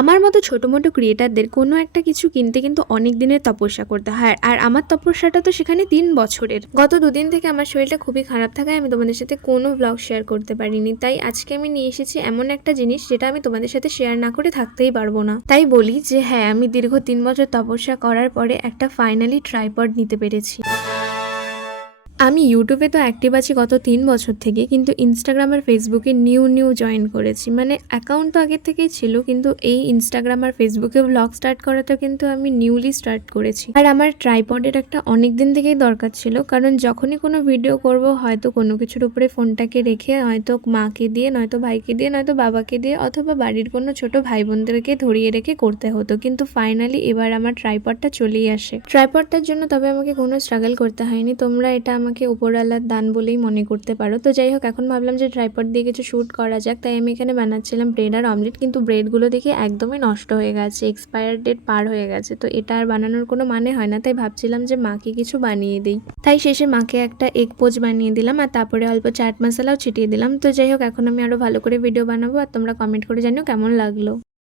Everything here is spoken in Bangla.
আমার মতো ছোটো-মোটো ক্রিয়েটারদের কোনো একটা কিছু কিনতে কিন্তু অনেক দিনের তপস্যা করতে হয়। আর আমার তপস্যাটা তো সেখানে ৩ বছরের। গত ২ দিন থেকে আমার শরীরটা খুবই খারাপ থাকায় আমি তোমাদের সাথে কোনো ব্লগ শেয়ার করতে পারিনি। তাই আজকে আমি নিয়ে এসেছি এমন একটা জিনিস যেটা আমি তোমাদের সাথে শেয়ার না করে থাকতেই পারবো না। তাই বলি যে হ্যাঁ, আমি দীর্ঘ ৩ বছর তপস্যা করার পরে একটা ফাইনালি ট্রাইপড নিতে পেরেছি। আমি ইউটিউবে তো অ্যাক্টিভ আছি গত ৩ বছর থেকে, কিন্তু ইনস্টাগ্রাম আর ফেসবুকে নিউ জয়েন করেছি। মানে অ্যাকাউন্ট তো আগের থেকেই ছিল, কিন্তু এই ইনস্টাগ্রাম আর ফেসবুকে ব্লগ স্টার্ট করাটা কিন্তু আমি নিউলি স্টার্ট করেছি। আর আমার ট্রাইপডের একটা অনেক দিন থেকেই দরকার ছিল, কারণ যখনই কোনো ভিডিও করব হয়তো কোনো কিছুর উপরে ফোনটাকে রেখে হয়তো মাকে দিয়ে, নয়তো ভাইকে দিয়ে, নয়তো বাবাকে দিয়ে, অথবা বাড়ির কোনো ছোট ভাই বোনদেরকে ধরিয়ে রেখে করতে হতো। কিন্তু ফাইনালি এবার আমার ট্রাইপডটা চলেই আসে। ট্রাইপডটার জন্য তবে আমাকে কোনো স্ট্রাগল করতে হয়নি। তোমরা এটা আমাকে উপরওয়ালার দান বলেই মনে করতে পারো। তো যাই হোক, এখন ভাবলাম যে ট্রাইপড দিয়ে কিছু শ্যুট করা যাক। তাই আমি এখানে বানাচ্ছিলাম ব্রেড আর অমলেট, কিন্তু ব্রেডগুলো দেখে একদমই নষ্ট হয়ে গেছে, এক্সপায়ার ডেট পার হয়ে গেছে। তো এটা আর বানানোর কোনো মানে হয় না। তাই ভাবছিলাম যে মাকে কিছু বানিয়ে দিই। তাই শেষে মাকে একটা এগ পোচ বানিয়ে দিলাম, আর তারপরে অল্প চাট মশলাও ছিটিয়ে দিলাম। তো যাই হোক, এখন আমি আরও ভালো করে ভিডিও বানাবো, আর তোমরা কমেন্ট করে জানিও কেমন লাগলো।